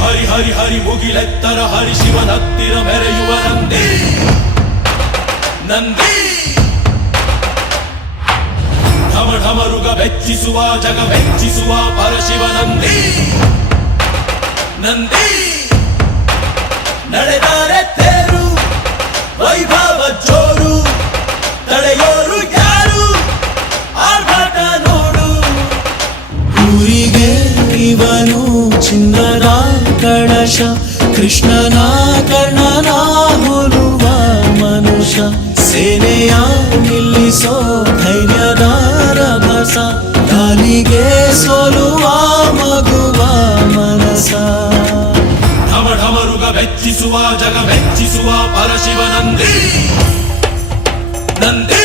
ಹರಿ ಹರಿ ಹರಿ ಮುಗಿಲೆತ್ತರ ಹರಿ ಶಿವನತ್ತಿರ ಮೆರೆಯುವ ನಂದಿ ನಂದಿ ಢಮ ಢಮರುಗ ಬೆಚ್ಚಿಸುವ ಜಗ ಮೆಚ್ಚಿಸುವ ಪರಶಿವ ನಂದಿ ನಂದಿ ನಡೆದರೆ ತೇರು ವೈಭವ ಜೋರು ತಡೆಯೋರು ಯಾರು ಆರ್ಭಟ ನೋಡು ಊರಿಗೆ ಇವನು ಚಿನ್ನದ ಕಳಶ ಕೃಷ್ಣನ ಕರ್ಣನ ಹೋಲುವ ಮನುಷ್ಯ ಸೇನೆಯ ನಿಲ್ಲಿಸೋ ಧೈರ್ಯದ ರಭಸ ಕಾಲಿಗೆ ಸೋಲುವ ಮಗುವ ಮನಸ ಢಮ ಢಮರುಗ ಮೆಚ್ಚಿಸುವ ಜಗ ಮೆಚ್ಚಿಸುವ ಪರಶಿವ ನಂದಿ ನಂದಿ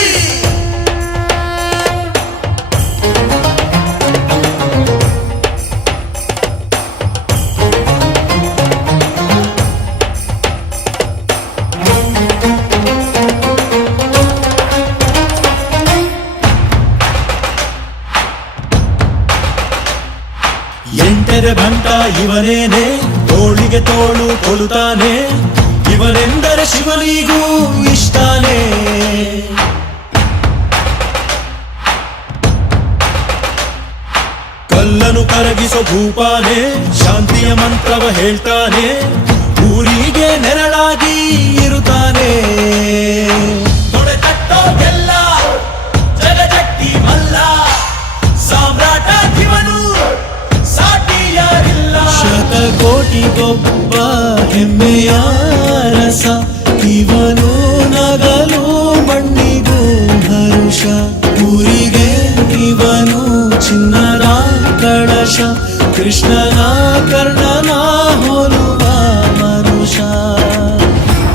ಎಂಟರೆ ಭಂಟ ಇವನೇನೆ ತೋಳಿಗೆ ತೋಳು ಕೊಲುತ್ತಾನೆ ಇವನೆಂದರೆ ಶಿವನಿಗೂ ಇಷ್ಟಾನೆ ಕಲ್ಲನು ಕರಗಿಸೋ ಭೂಪಾನೆ ಶಾಂತಿಯ ಮಂತ್ರವ ಹೇಳ್ತಾನೆ ಊರಿಗೆ ನೆರಳಾಗಿ ಇರುತ್ತಾನೆ ತೊಡೆತಟ್ಟೋಗೆಲ್ಲ ಜಗಜಟ್ಟಿ ಮಲ್ಲ ಸಾಮ್ರಾಟ ಇವನು ಸಾಟಿಯಾರಿಲ್ಲ ಶತಕೋಟಿಗೊಬ್ಬ ಹೆಮ್ಮೆಯ ರಸ ಇವನು ನಗಲು ಮಣ್ಣಿಗೂ ಹರುಷ ಊರಿಗೆ ಇವನು ಚಿನ್ನದ ಕಳಶ ಕೃಷ್ಣನ ಕರ್ಣನ ಹೋಲುವ ಮನುಷ್ಯ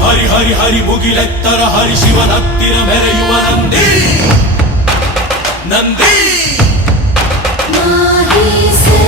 ಹರಿ ಹರಿ ಹರಿ ಮುಗಿಲೆತ್ತರ ಹರಿ ಶಿವನತ್ತಿರ ಮೆರೆಯುವ ನಂದಿ ನಂದಿ ಮಾಹಿ ಸೇ